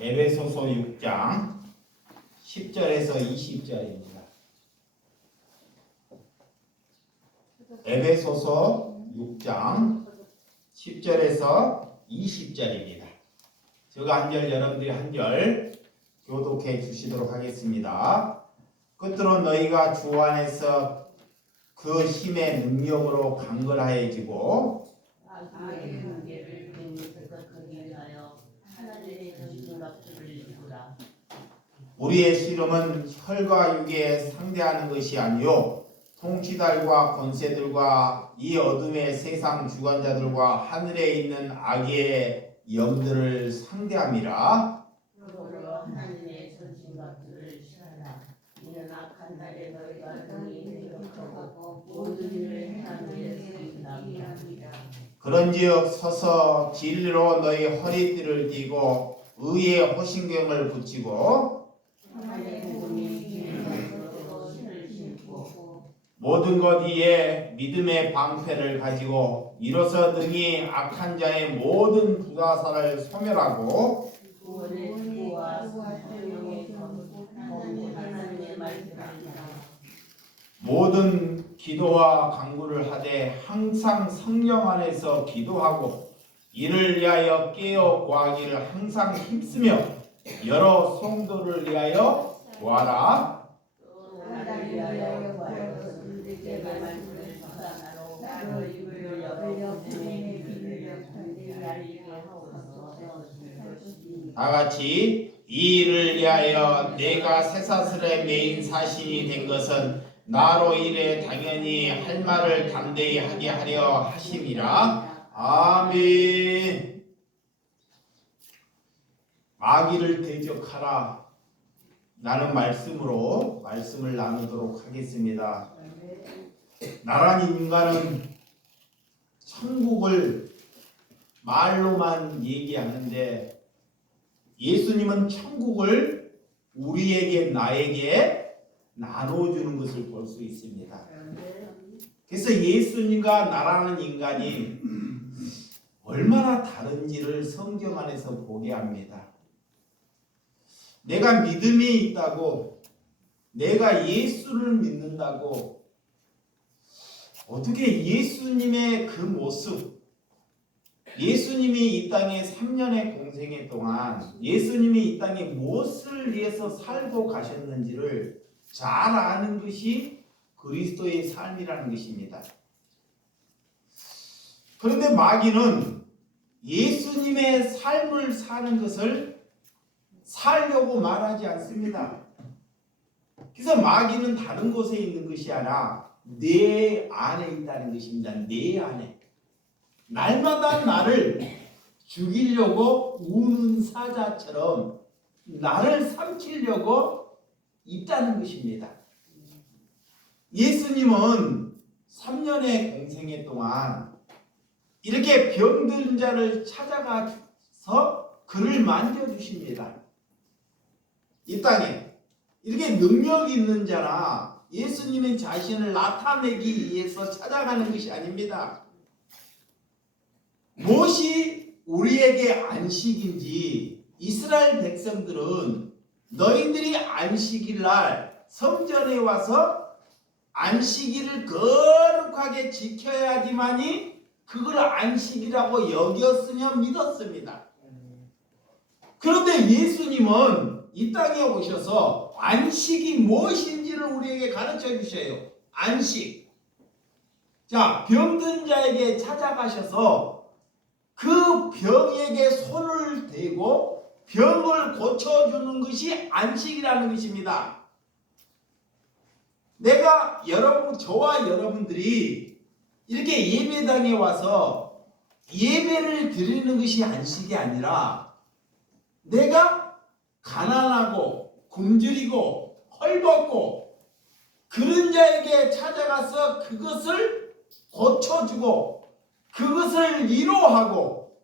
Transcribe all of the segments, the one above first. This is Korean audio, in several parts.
에베소서 6장 10절에서 20절입니다. 에베소서 6장 10절에서 20절입니다. 제가 한 절, 여러분들이 한 절 교독해 주시도록 하겠습니다. 끝으로 너희가 주 안에서 그 힘의 능력으로 강건하여지고 악의 관계를 맹세하기 위하여 하나님의 전신갑주를 입으라. 우리의 씨름은 혈과 육에 상대하는 것이 아니요 통치달과 권세들과 이 어둠의 세상 주관자들과 하늘에 있는 악의 영들을 상대함이라. 그러므로 하나님의 전신갑주를 취하라. 이는 악한 날에 너희가 능히 대적하고 모든 일을 행하는 데 쓰인답니다. 그런즉 서서 진리로 너희 허리띠를 띠고 의의 호신경을 붙이고 하나님의 복음이 진리로 신을 신고 모든 것 위에 믿음의 방패를 가지고 이로써 능히 악한 자의 모든 부사사를 소멸하고 구원의 주와 성령의 검 하나님의 말씀이다. 모든 기도와 간구를 하되 항상 성령 안에서 기도하고 이를 위하여 깨어 구하기를 항상 힘쓰며 여러 성도를 위하여 구하라. 또 나를 위하여 구하여 내가 말씀을 전하로 나로 입을 열어 보내의 길을 열고 알리게 하옵소서. 다같이 이 일을 위하여 내가 쇠사슬에 매인 사신이 된 것은 나로 이래 당연히 할 말을 담대히 하게 하려 하심이라. 아멘. 마귀를 대적하라 라는 말씀으로 말씀을 나누도록 하겠습니다. 나란 인간은 천국을 말로만 얘기하는데 예수님은 천국을 우리에게 나에게 나눠주는 것을 볼 수 있습니다. 그래서 예수님과 나라는 인간이 얼마나 다른지를 성경 안에서 보게 합니다. 내가 믿음이 있다고, 내가 예수를 믿는다고, 어떻게 예수님의 그 모습, 예수님이 이 땅에 3년의 공생애 동안 예수님이 이 땅에 무엇을 위해서 살고 가셨는지를 잘 아는 것이 그리스도의 삶이라는 것입니다. 그런데 마귀는 예수님의 삶을 사는 것을 살려고 말하지 않습니다. 그래서 마귀는 다른 곳에 있는 것이 아니라 내 안에 있다는 것입니다. 내 안에. 날마다 나를 죽이려고 우는 사자처럼 나를 삼키려고 있다는 것입니다. 예수님은 3년의 공생애 동안 이렇게 병든 자를 찾아가서 그를 만져주십니다. 이 땅에 이렇게 능력 있는 자나 예수님의 자신을 나타내기 위해서 찾아가는 것이 아닙니다. 무엇이 우리에게 안식인지 이스라엘 백성들은 너희들이 안식일 날 성전에 와서 안식일을 거룩하게 지켜야지만이 그걸 안식이라고 여겼으며 믿었습니다. 그런데 예수님은 이 땅에 오셔서 안식이 무엇인지를 우리에게 가르쳐 주셔요. 안식. 자, 병든 자에게 찾아가셔서 그 병에게 손을 대고 병을 고쳐주는 것이 안식이라는 것입니다. 내가 저와 여러분들이 이렇게 예배당에 와서 예배를 드리는 것이 안식이 아니라 내가 가난하고 굶주리고 헐벗고 그런 자에게 찾아가서 그것을 고쳐주고 그것을 위로하고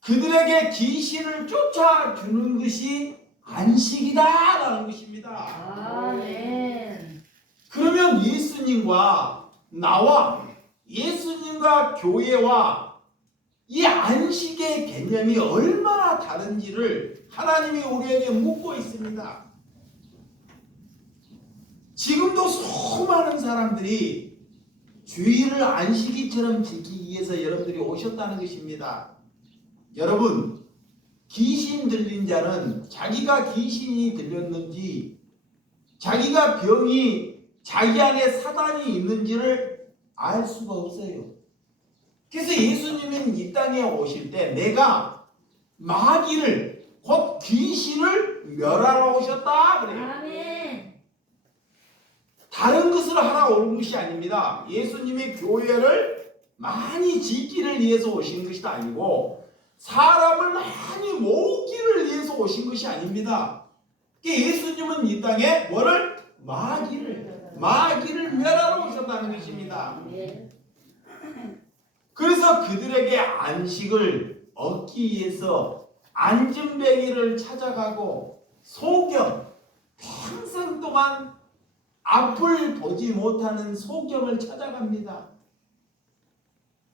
그들에게 귀신을 쫓아주는 것이 안식이다라는 것입니다. 아멘. 그러면 예수님과 나와 예수님과 교회와 이 안식의 개념이 얼마나 다른지를 하나님이 우리에게 묻고 있습니다. 지금도 수많은 사람들이 주일을 안식일처럼 지키기 위해서 여러분들이 오셨다는 것입니다. 여러분, 귀신 들린 자는 자기가 귀신이 들렸는지, 자기가 병이 자기 안에 사단이 있는지를 알 수가 없어요. 그래서 예수님은 이 땅에 오실 때 내가 마귀를, 곧 귀신을 멸하러 오셨다 그래요. 아멘. 다른 것을 하러 온 것이 아닙니다. 예수님이 교회를 많이 짓기를 위해서 오신 것이 아니고 사람을 많이 모으기를 위해서 오신 것이 아닙니다. 예수님은 이 땅에 뭐를? 마귀를 멸하러 오셨다는 것입니다. 그래서 그들에게 안식을 얻기 위해서 안진뱅이를 찾아가고 소경, 평생 동안 앞을 보지 못하는 소경을 찾아갑니다.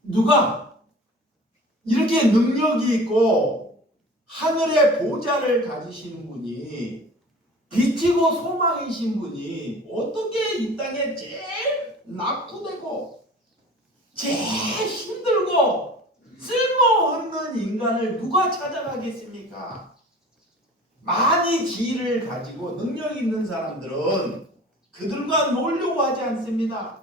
누가? 이렇게 능력이 있고 하늘의 보좌를 가지시는 분이, 빛이고 소망이신 분이 어떻게 이 땅에 제일 낙후되고 제일 힘들고 쓸모없는 인간을 누가 찾아가겠습니까? 많이 지혜를 가지고 능력 있는 사람들은 그들과 놀려고 하지 않습니다.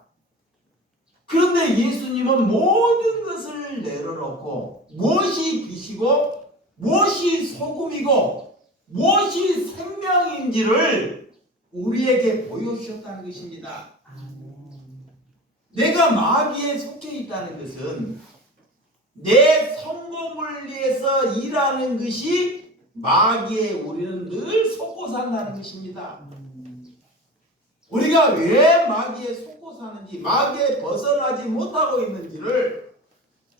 그런데 예수님은 모든 것을 내려놓고 무엇이 빛이고 무엇이 소금이고 무엇이 생명인지를 우리에게 보여주셨다는 것입니다. 내가 마귀에 속해 있다는 것은 내 성공을 위해서 일하는 것이 마귀에 우리는 늘 속고 산다는 것입니다. 우리가 왜 마귀에 속고 사는지, 마귀에 벗어나지 못하고 있는지를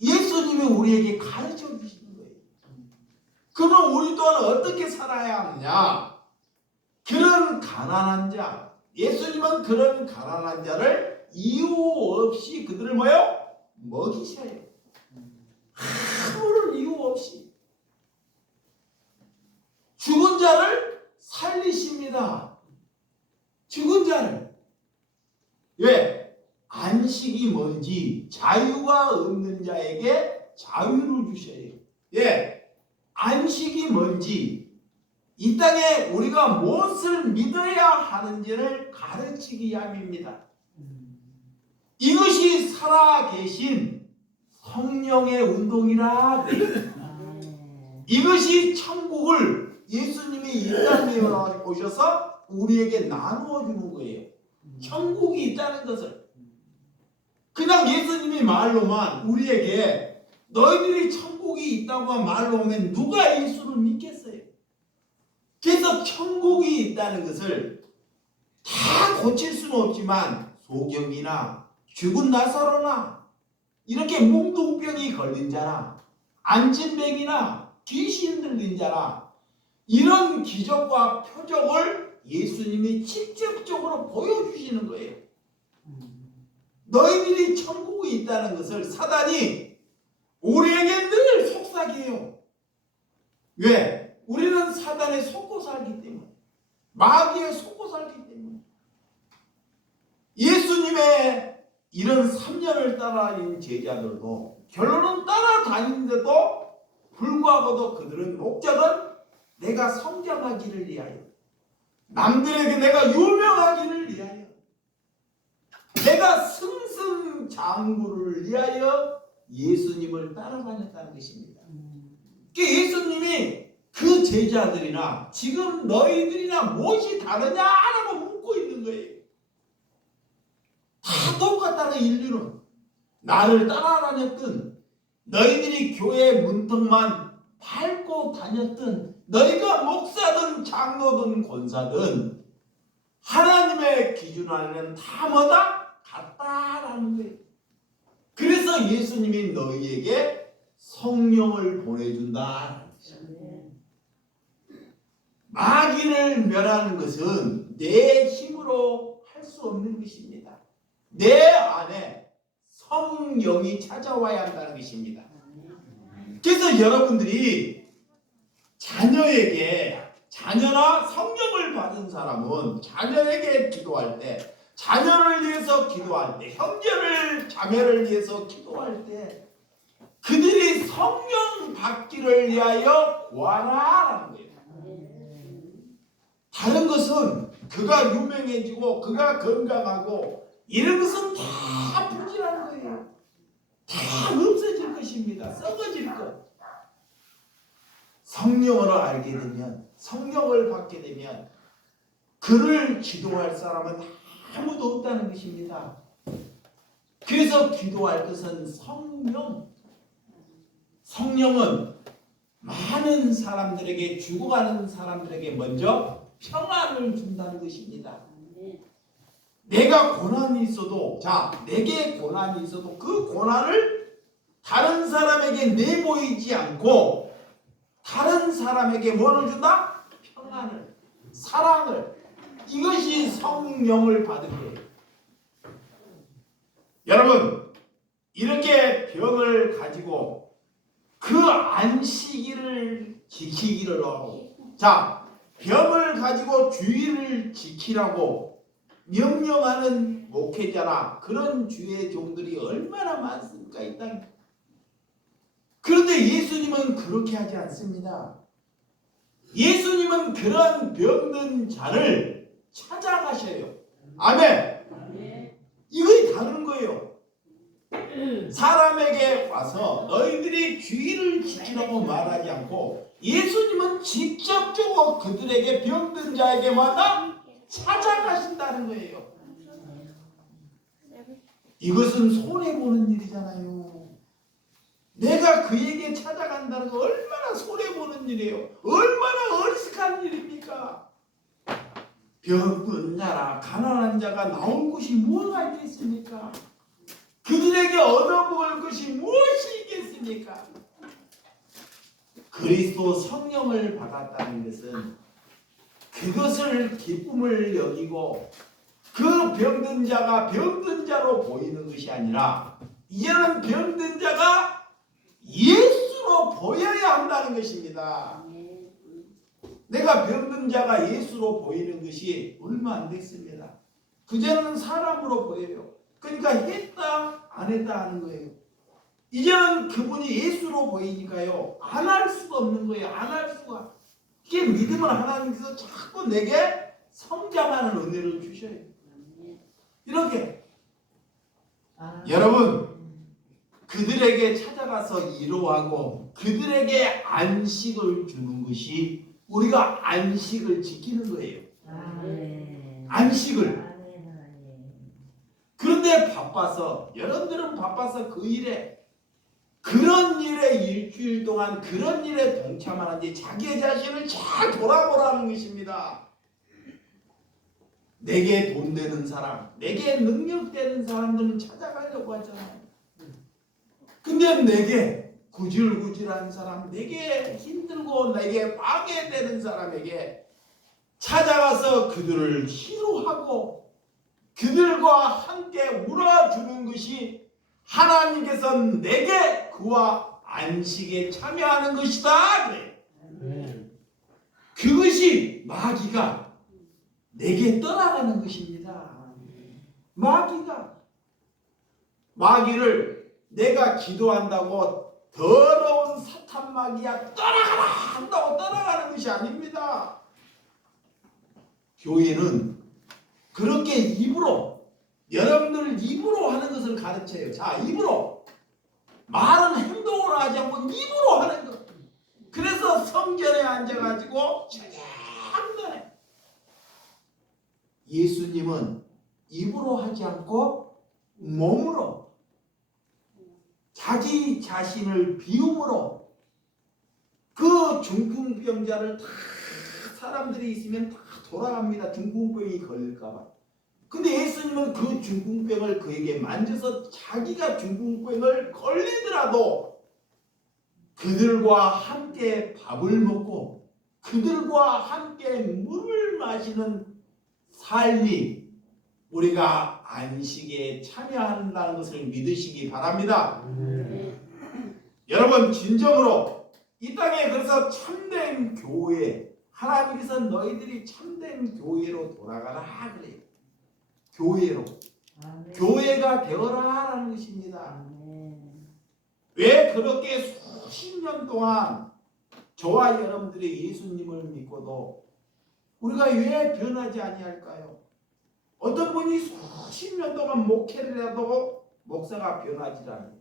예수님이 우리에게 가르쳐 주시는 거예요. 그러면 우리 또한 어떻게 살아야 하느냐? 그런 가난한 자, 예수님은 그런 가난한 자를 이유 없이 그들을 뭐요? 먹이셔요. 아무런 이유 없이. 죽은 자를 살리십니다. 죽은 자를. 왜? 안식이 뭔지 자유가 없는 자에게 자유를 주셔요. 예, 안식이 뭔지, 이 땅에 우리가 무엇을 믿어야 하는지를 가르치기 위함입니다. 이것이 살아계신 성령의 운동이라 그래요. 이것이 천국을 예수님이 이 땅에 오셔서 우리에게 나누어 주는 거예요. 천국이 있다는 것을. 그냥 예수님이 말로만 우리에게 너희들이 천국이 있다고 말로 하면 누가 예수를 믿겠어요? 그래서 천국이 있다는 것을 다 고칠 수는 없지만 소경이나 죽은 나사로나 이렇게 뭉둥병이 걸린 자나 안진뱅이나 귀신 들린 자나 이런 기적과 표적을 예수님이 직접적으로 보여주시는 거예요. 너희들이 천국이 있다는 것을 사단이 우리에게 늘 속삭여요. 왜? 우리는 사단에 속고 살기 때문에, 마귀에 속고 살기 때문에. 예수님의 이런 3년을 따라다닌 제자들도 결론은 따라다니는데도 불구하고도 그들은 목적은 내가 성장하기를 위하여, 남들에게 내가 유명하기를 위하여, 내가 승승장구를 위하여 예수님을 따라다녔다는 것입니다. 예수님이 그 제자들이나 지금 너희들이나 무엇이 다르냐라고 묻고 있는 거예요. 다 똑같다는 인류는. 나를 따라다녔든 너희들이 교회 문턱만 밟고 다녔든 너희가 목사든 장로든 권사든 하나님의 기준 안에는 다 뭐다? 같다라는 거예요. 그래서 예수님이 너희에게 성령을 보내준다. 마귀를 멸하는 것은 내 힘으로 할 수 없는 것입니다. 내 안에 성령이 찾아와야 한다는 것입니다. 그래서 여러분들이 자녀나 성령을 받은 사람은 자녀에게 기도할 때, 자녀를 위해서 기도할 때, 형제를 자매를 위해서 기도할 때 그들이 성령 받기를 위하여 구하라라는 거예요. 다른 것은 그가 유명해지고 그가 건강하고 이런 것은 다 불질하는 거예요. 다 없어질 것입니다. 썩어질 것. 성령으로 알게 되면, 성령을 받게 되면 그를 기도할 사람은 아무도 없다는 것입니다. 그래서 기도할 것은 성령. 성령은 많은 사람들에게, 죽어가는 사람들에게 먼저 평안을 준다는 것입니다. 내가 고난이 있어도, 내게 고난이 있어도 그 고난을 다른 사람에게 내보이지 않고 다른 사람에게 뭐를 준다? 평안을, 사랑을. 이것이 성령을 받은 거예요. 여러분, 이렇게 병을 가지고 그 안식일을 지키기를 하고, 병을 가지고 주의를 지키라고 명령하는 목회자나 그런 주의 종들이 얼마나 많습니까, 이 땅에. 그런데 예수님은 그렇게 하지 않습니다. 예수님은 그런 병든 자를 찾아가셔요. 아멘. 이거이 다른 거예요. 사람에게 와서 너희들이 주의를 지키라고 말하지 않고 예수님은 직접적으로 그들에게, 병든 자에게 마다 찾아가신다는 거예요. 이것은 손해보는 일이잖아요. 내가 그에게 찾아간다는 거 얼마나 손해보는 일이에요. 얼마나 어리석한 일입니까? 병든 자나 가난한 자가 나올 곳이 뭐가 있겠습니까? 그들에게 얻어먹을 것이 무엇이 있겠습니까? 그리스도 성령을 받았다는 것은 그것을 기쁨을 여기고 그 병든 자가 병든 자로 보이는 것이 아니라 이제는 병든 자가 예수로 보여야 한다는 것입니다. 내가 병든 자가 예수로 보이는 것이 얼마 안 됐습니다. 그전에는 사람으로 보여요. 그러니까 했다 안 했다 하는 거예요. 이제는 그분이 예수로 보이니까요, 안 할 수가 없는 거예요. 안 할 수가. 이게 믿음을 하나님께서 자꾸 내게 성장하는 은혜를 주셔요. 이렇게 여러분, 그들에게 찾아가서 위로하고 그들에게 안식을 주는 것이 우리가 안식을 지키는 거예요. 안식을. 그런데 바빠서, 여러분들은 바빠서 그 일에, 그런 일에 일주일 동안 그런 일에 동참하는지 자기 자신을 잘 돌아보라는 것입니다. 내게 돈 되는 사람, 내게 능력 되는 사람들은 찾아가려고 하잖아요. 근데 내게 구질구질한 사람, 내게 힘들고 내게 방해되는 사람에게 찾아가서 그들을 위로하고 그들과 함께 울어주는 것이 하나님께서 내게 그와 안식에 참여하는 것이다. 그래. 그것이 마귀가 내게 떠나가는 것입니다. 마귀를 내가 기도한다고 더러운 사탄 마귀야 떠나가라 한다고 떠나가는 것이 아닙니다. 교회는 그렇게 입으로, 여러분들 입으로 하는 것을 가르쳐요. 입으로. 말은 행동으로 하지 않고 입으로 하는 것. 그래서 성전에 앉아가지고 찬양하네. 예수님은 입으로 하지 않고 몸으로, 자기 자신을 비움으로, 그 중풍병자를 다 사람들이 있으면 다 돌아갑니다. 중풍병이 걸릴까봐. 근데 예수님은 그 중풍병을 그에게 만져서 자기가 중풍병을 걸리더라도 그들과 함께 밥을 먹고 그들과 함께 물을 마시는 삶이 우리가 안식에 참여한다는 것을 믿으시기 바랍니다. 여러분 진정으로 이 땅에 그래서 참된 교회, 하나님께서 너희들이 참된 교회로 돌아가라 그래요. 교회로. 아멘. 교회가 되어라라는 것입니다. 아멘. 왜 그렇게 수십 년 동안 저와 여러분들이 예수님을 믿고도 우리가 왜 변하지 아니할까요? 어떤 분이 수십 년 동안 목회를 해도 목사가 변하지 않아요.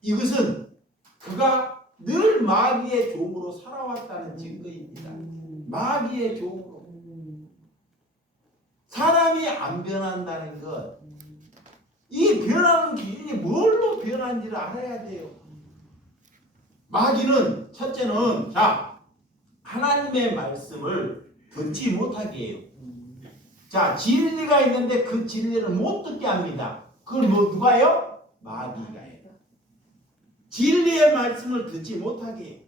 이것은 그가 늘 마귀의 종으로 살아왔다는 증거입니다. 마귀의 종으로. 사람이 안 변한다는 것, 이 변하는 기준이 뭘로 변한지를 알아야 돼요. 마귀는 첫째는 하나님의 말씀을 듣지 못하게 해요. 진리가 있는데 그 진리를 못 듣게 합니다. 그걸 누가요? 마귀가 해요. 진리의 말씀을 듣지 못하게 해요.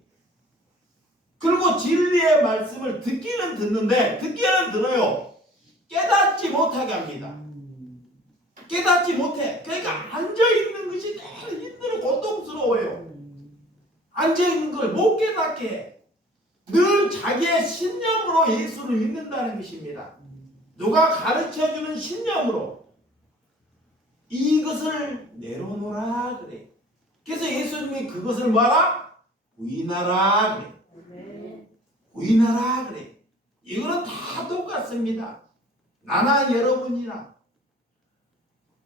그리고 진리의 말씀을 듣기는 듣는데 듣기는 들어요. 깨닫지 못하게 합니다. 깨닫지 못해. 그러니까 앉아있는 것이 늘 힘들고 고통스러워요. 앉아있는 걸 못 깨닫게 해. 늘 자기의 신념으로 예수를 믿는다는 것입니다. 누가 가르쳐주는 신념으로 이것을 내려놓으라 그래. 그래서 예수님이 그것을 뭐하라? 부인하라 그래. 부인하라 그래. 이거는 다 똑같습니다. 나나 여러분이나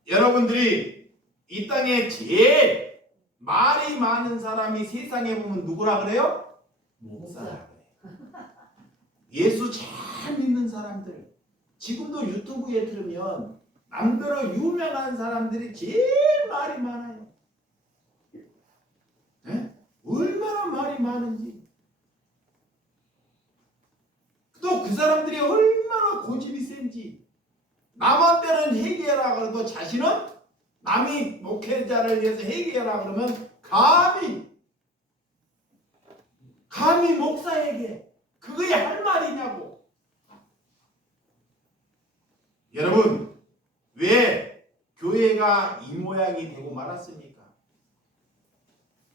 여러분들이 이 땅에 제일 말이 많은 사람이 세상에 보면 누구라 그래요? 목사라 그래. 예수 잘 믿는 사람들 지금도 유튜브에 들으면 남들은 유명한 사람들이 제일 말이 많아요. 네? 얼마나 말이 많은지. 또 그 사람들이 얼마나 고집이 센지. 남한테는 회개하라 그래도 자신은 남이 목회자를 위해서 회개하라 그러면 감히 목사에게 그게 할 말이냐고. 여러분 왜 교회가 이 모양이 되고 말았습니까?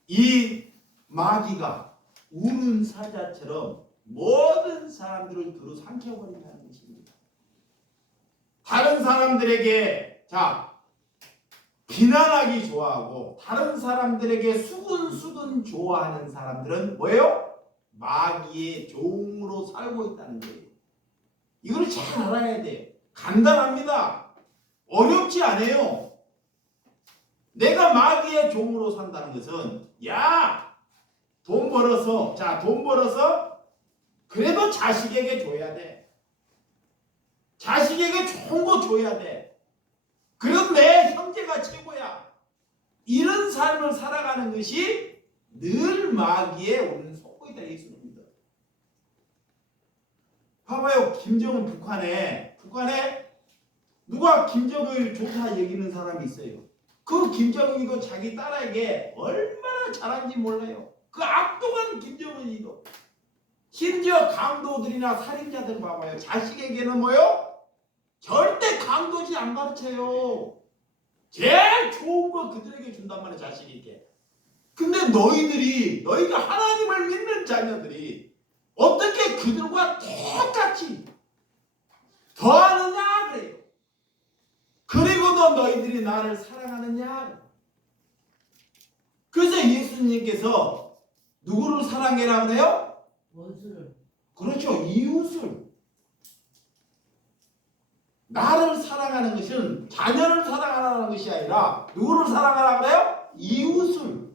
이 마귀가 우는 사자처럼 모든 사람들을 두루 삼켜버린다는 것입니다. 다른 사람들에게 비난하기 좋아하고 다른 사람들에게 수근수근 좋아하는 사람들은 뭐예요? 마귀의 종으로 살고 있다는 거예요. 이걸 잘 알아야 돼요. 간단합니다. 어렵지 않아요. 내가 마귀의 종으로 산다는 것은 돈 벌어서 그래도 자식에게 줘야 돼. 자식에게 좋은 거 줘야 돼. 그럼 내 형제가 최고야. 이런 삶을 살아가는 것이 늘 마귀의 오는 속보이다. 예수님입니다. 봐봐요. 김정은 북한에 누가 김정을 좋다 여기는 사람이 있어요. 그 김정은이도 자기 딸에게 얼마나 잘한지 몰라요. 그 악독한 김정은이도. 심지어 강도들이나 살인자들 봐봐요. 자식에게는 뭐요? 절대 강도지 안 가르쳐요. 제일 좋은 거 그들에게 준단 말이야. 자식에게. 근데 너희가 하나님을 믿는 자녀들이 어떻게 그들과 똑같이 더하느냐 그래요. 그리고도 너희들이 나를 사랑하느냐. 그래서 예수님께서 누구를 사랑해라 그래요? 원수를. 그렇죠. 이웃을. 나를 사랑하는 것은 자녀를 사랑하라는 것이 아니라 누구를 사랑하라 그래요? 이웃을.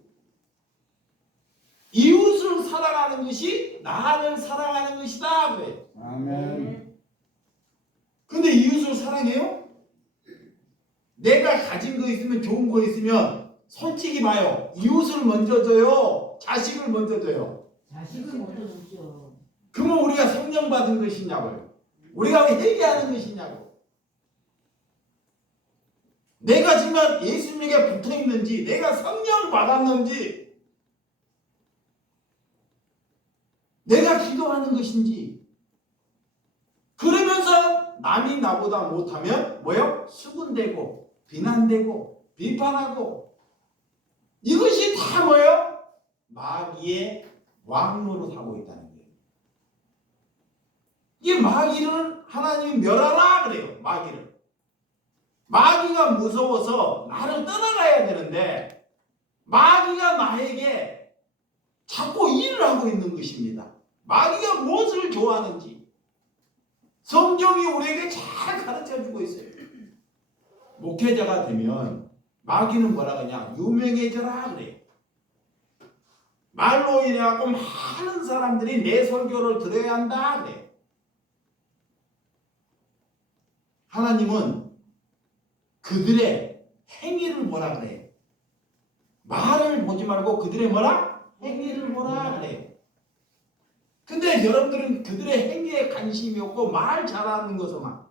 이웃을 사랑하는 것이 나를 사랑하는 것이다 그래요. 아멘. 근데 이웃을 사랑해요? 내가 가진 거 있으면 좋은 거 있으면 솔직히 봐요. 이웃을 먼저 줘요? 자식을 먼저 줘요? 자식을 먼저 주죠. 그러면 우리가 성령 받은 것이냐고요? 우리가 왜 회개하는 것이냐고? 내가 지금 예수님에게 붙어 있는지, 내가 성령 받았는지, 내가 기도하는 것인지. 그러면서 남이 나보다 못하면 뭐요? 수군대고 비난되고 비판하고 이것이 다 뭐예요? 마귀의 왕노로 하고 있다는 거예요. 이 마귀는 하나님이 멸하라 그래요. 마귀가 무서워서 나를 떠나가야 되는데 마귀가 나에게 자꾸 일을 하고 있는 것입니다. 마귀가 무엇을 좋아하는지 성경이 우리에게 잘 가르쳐주고 있어요. 목회자가 되면 마귀는 뭐라 그러냐? 유명해져라 그래요. 말로 인해서 많은 사람들이 내 설교를 들어야 한다 그래요. 하나님은 그들의 행위를 보라 그래요. 말을 보지 말고 그들의 뭐라? 행위를 보라 그래요. 근데 여러분들은 그들의 행위에 관심이 없고 말 잘하는 것만.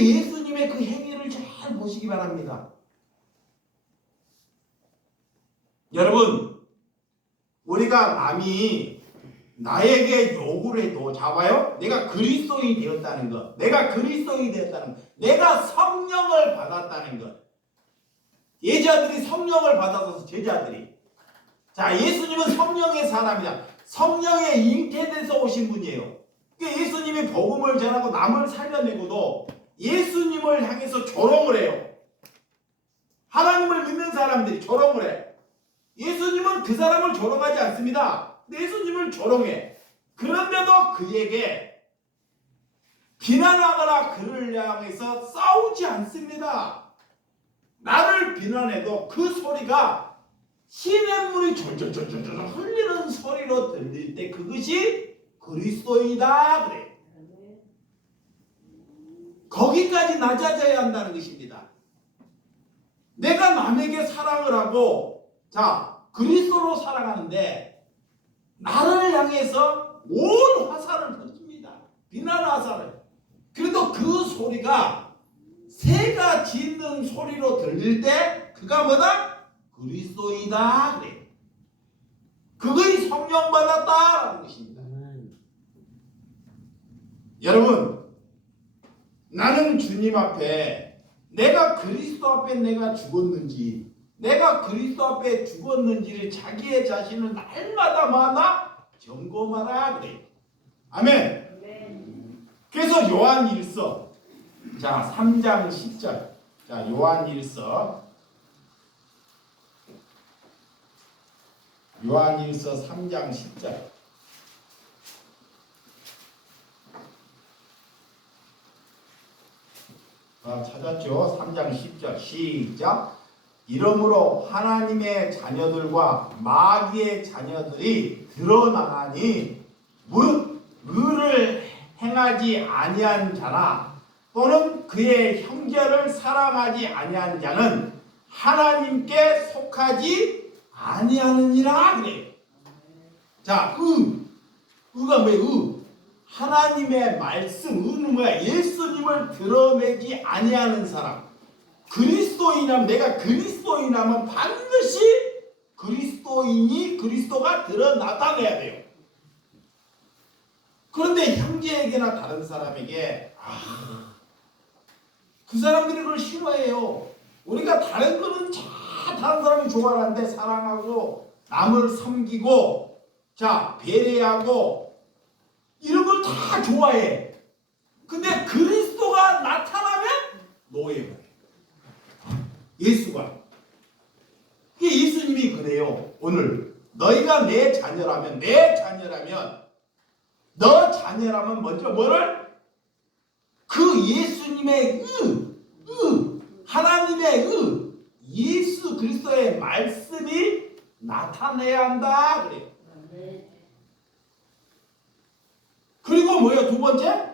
예수님의 그 행위를 잘 보시기 바랍니다. 여러분, 우리가 남이 나에게 요구를 해도 잡아요? 내가 그리스도인이 되었다는 것, 내가 그리스도인이 되었다는 것, 내가 성령을 받았다는 것. 예자들이 성령을 받아서 제자들이. 자, 예수님은 성령의 사람이다. 성령의 잉태돼서 오신 분이에요. 예수님이 복음을 전하고 남을 살려내고도 예수님을 향해서 조롱을 해요. 하나님을 믿는 사람들이 조롱을 해. 예수님은 그 사람을 조롱하지 않습니다. 예수님을 조롱해. 그런데도 그에게 비난하거나 그를 향해서 싸우지 않습니다. 나를 비난해도 그 소리가 시냇물이 졸졸졸졸 흘리는 소리로 들릴 때 그것이 그리스도이다 그래. 거기까지 낮아져야 한다는 것입니다. 내가 남에게 사랑을 하고 자 그리스도로 살아가는데 나를 향해서 온 화살을 던집니다. 비난 화살을. 그래도 그 소리가 새가 짖는 소리로 들릴 때 그가 뭐다? 그리스도이다 그래. 그거이 성령 받았다라는 것입니다. 여러분, 나는 주님 앞에 내가 그리스도 앞에 내가 죽었는지 내가 그리스도 앞에 죽었는지를 자기의 자신을 날마다 마다 점검하라 그래. 아멘. 그래서 요한일서 자 3장 10절 자 요한일서 3장 10절 찾았죠? 3장 10절 시작. 이러므로 하나님의 자녀들과 마귀의 자녀들이 드러나나니 무릇 의를 행하지 아니한 자나 또는 그의 형제를 사랑하지 아니한 자는 하나님께 속하지 아니하느니라 그래. 자, 의가 뭐예요? 하나님의 말씀, 의는 뭐야? 예수님을 드러내지 아니하는 사람. 그리스도인이라면 내가 그리스도인이라면 반드시 그리스도가 드러 나타내야 돼요. 그런데 형제에게나 다른 사람에게 그 사람들이 그걸 싫어해요. 우리가 다른 거는 다른 사람이 좋아하는데 사랑하고 남을 섬기고 자 배려하고 이런 걸 다 좋아해. 근데 그리스도가 나타나면 노예예요. 예수가. 예수님이 그래요. 오늘 너희가 내 자녀라면 너 자녀라면 먼저 뭐를? 그 예수님의 하나님의 예수 그리스도의 말씀이 나타내야 한다 그래요. 그리고 뭐예요? 두 번째,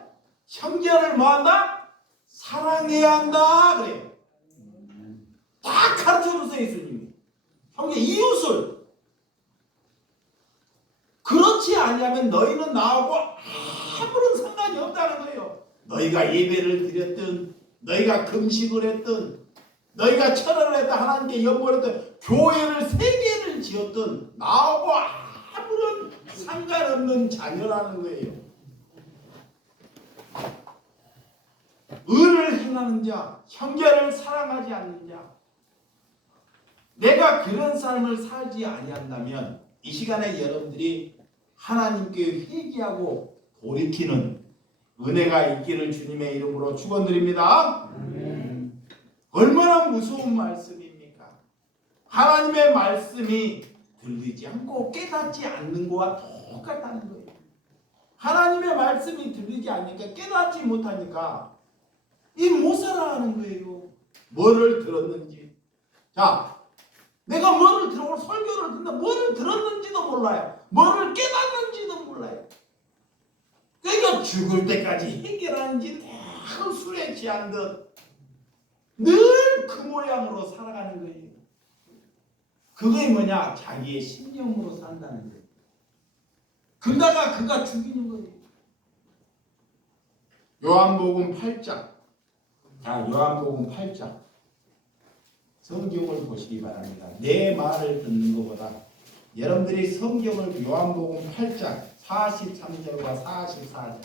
형제를 뭐한다? 사랑해야 한다 그래요. 다 가르쳐줬어요 예수님이. 형제 이웃을. 그렇지 않으면 너희는 나하고 아무런 상관이 없다는 거예요. 너희가 예배를 드렸든 너희가 금식을 했든 너희가 철회를 했든 하나님께 연보를 했든 교회를 3개를 지었든 나하고 아무런 상관없는 자녀라는 거예요. 의를 행하는 자, 형제를 사랑하지 않는 자. 내가 그런 삶을 살지 아니한다면 이 시간에 여러분들이 하나님께 회개하고 돌이키는 은혜가 있기를 주님의 이름으로 축원드립니다. 얼마나 무서운 말씀입니까? 하나님의 말씀이 들리지 않고 깨닫지 않는 것과 똑같다는 거예요. 하나님의 말씀이 들리지 않으니까 깨닫지 못하니까 이 못 살아가는 거예요. 뭐를 들었는지. 자, 내가 뭐를 들어고 설교를 듣는다. 뭐를 들었는지도 몰라요. 뭐를 깨닫는지도 몰라요. 그러니까 죽을 때까지 해결하는지 늘 술에 취한 듯 늘 그 모양으로 살아가는 거예요. 그게 뭐냐? 자기의 신념으로 산다는 거예요. 그러다가 그가 죽이는 거예요. 요한복음 8장. 자, 요한복음 8장. 성경을 보시기 바랍니다. 내 말을 듣는 것보다 여러분들이 성경을 요한복음 8장 43절과 44절.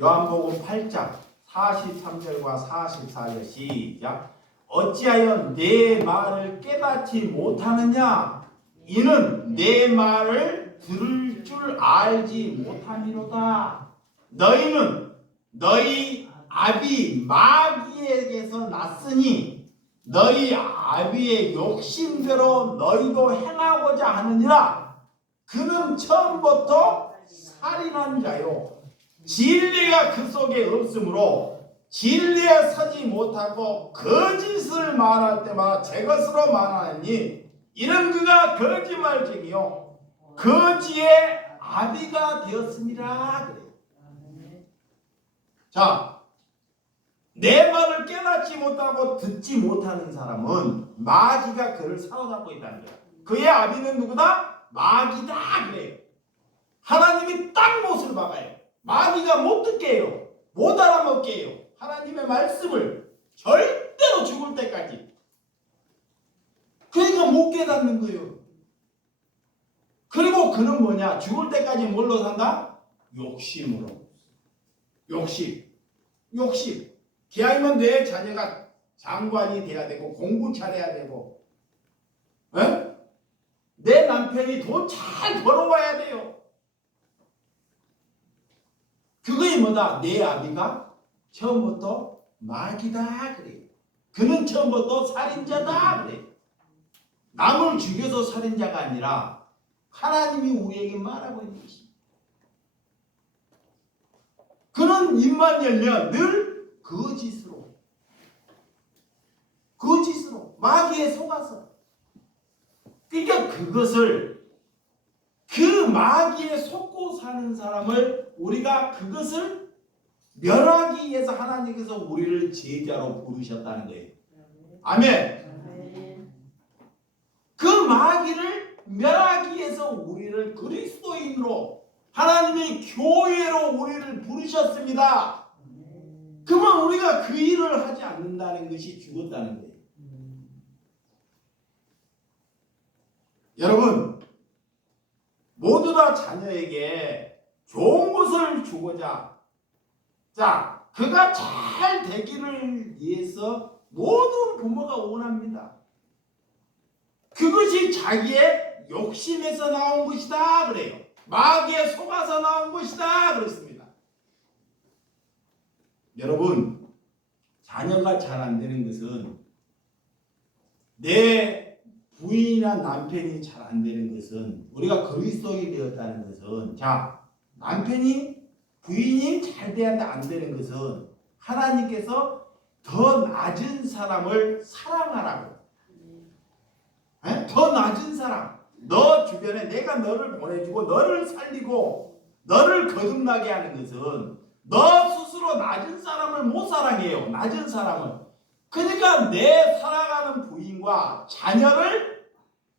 요한복음 8장 43절과 44절 시작. 어찌하여 내 말을 깨닫지 못하느냐? 이는 내 말을 들을 줄 알지 못함이로다. 너희는 너희 아비 마귀에게서 났으니 너희 아비의 욕심대로 너희도 행하고자 하느니라. 그는 처음부터 살인한 자요 진리가 그 속에 없으므로 진리에 서지 못하고 거짓을 말할 때마다 제 것으로 말하니 이는 그가 거짓말쟁이요 거지의 아비가 되었습니다. 그래요. 자, 내 말을 깨닫지 못하고 듣지 못하는 사람은 마귀가 그를 사로잡고 있다는 거야. 그의 아비는 누구다? 마귀다. 그래요. 하나님이 딱 못을 박아요. 마귀가 못 듣게 해요. 못 알아먹게 해요. 하나님의 말씀을 절대로 죽을 때까지. 그러니까 못 깨닫는 거예요. 그리고 그는 뭐냐? 죽을 때까지 뭘로 산다? 욕심으로. 욕심. 기아이면 내 자녀가 장관이 돼야 되고 공부 잘해야 되고 에? 내 남편이 돈 잘 벌어와야 돼요. 그거이 뭐다? 내 아비가 처음부터 마귀다 그래요. 그는 처음부터 살인자다 그래요. 남을 죽여서 살인자가 아니라 하나님이 우리에게 말하고 있는 것입니다. 그는 입만 열면 늘 거짓으로 마귀에 속아서 그러니까 그것을 그 마귀에 속고 사는 사람을 우리가 그것을 멸하기 위해서 하나님께서 우리를 제자로 부르셨다는 거예요. 아멘. 그 마귀를 멸하기 위해서 우리를 그리스도인으로 하나님의 교회로 우리를 부르셨습니다. 그러면 우리가 그 일을 하지 않는다는 것이 죽었다는 거예요. 여러분 모두 다 자녀에게 좋은 것을 주고자 자 그가 잘 되기를 위해서 모든 부모가 원합니다. 그것이 자기의 욕심에서 나온 것이다 그래요. 마귀에 속아서 나온 것이다 그랬습니다. 여러분 자녀가 잘 안 되는 것은 내 부인이나 남편이 잘 안 되는 것은 우리가 그리스도인이 되었다는 것은 자 남편이 부인이 잘 돼야 안 되는 것은 하나님께서 더 낮은 사람을 사랑하라고 더 낮은 사람 너 주변에 내가 너를 보내주고 너를 살리고 너를 거듭나게 하는 것은 너 스스로 낮은 사람을 못 사랑해요. 낮은 사람을. 그러니까 내 사랑하는 부인과 자녀를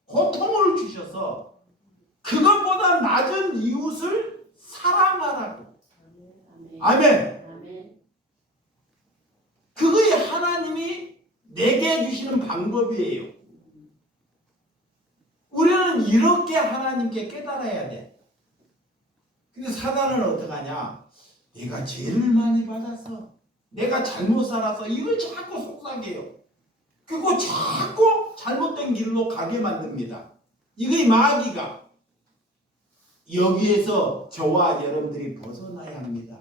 고통을 주셔서 그것보다 낮은 이웃을 사랑하라고. 아멘. 그거이 하나님이 내게 주시는 방법이에요. 우리는 이렇게 하나님께 깨달아야 돼. 근데 사단은 어떡하냐? 내가 죄를 많이 받아서 내가 잘못 살아서 이걸 자꾸 속삭여요. 그리고 자꾸 잘못된 길로 가게 만듭니다. 이거 마귀가. 여기에서 저와 여러분들이 벗어나야 합니다.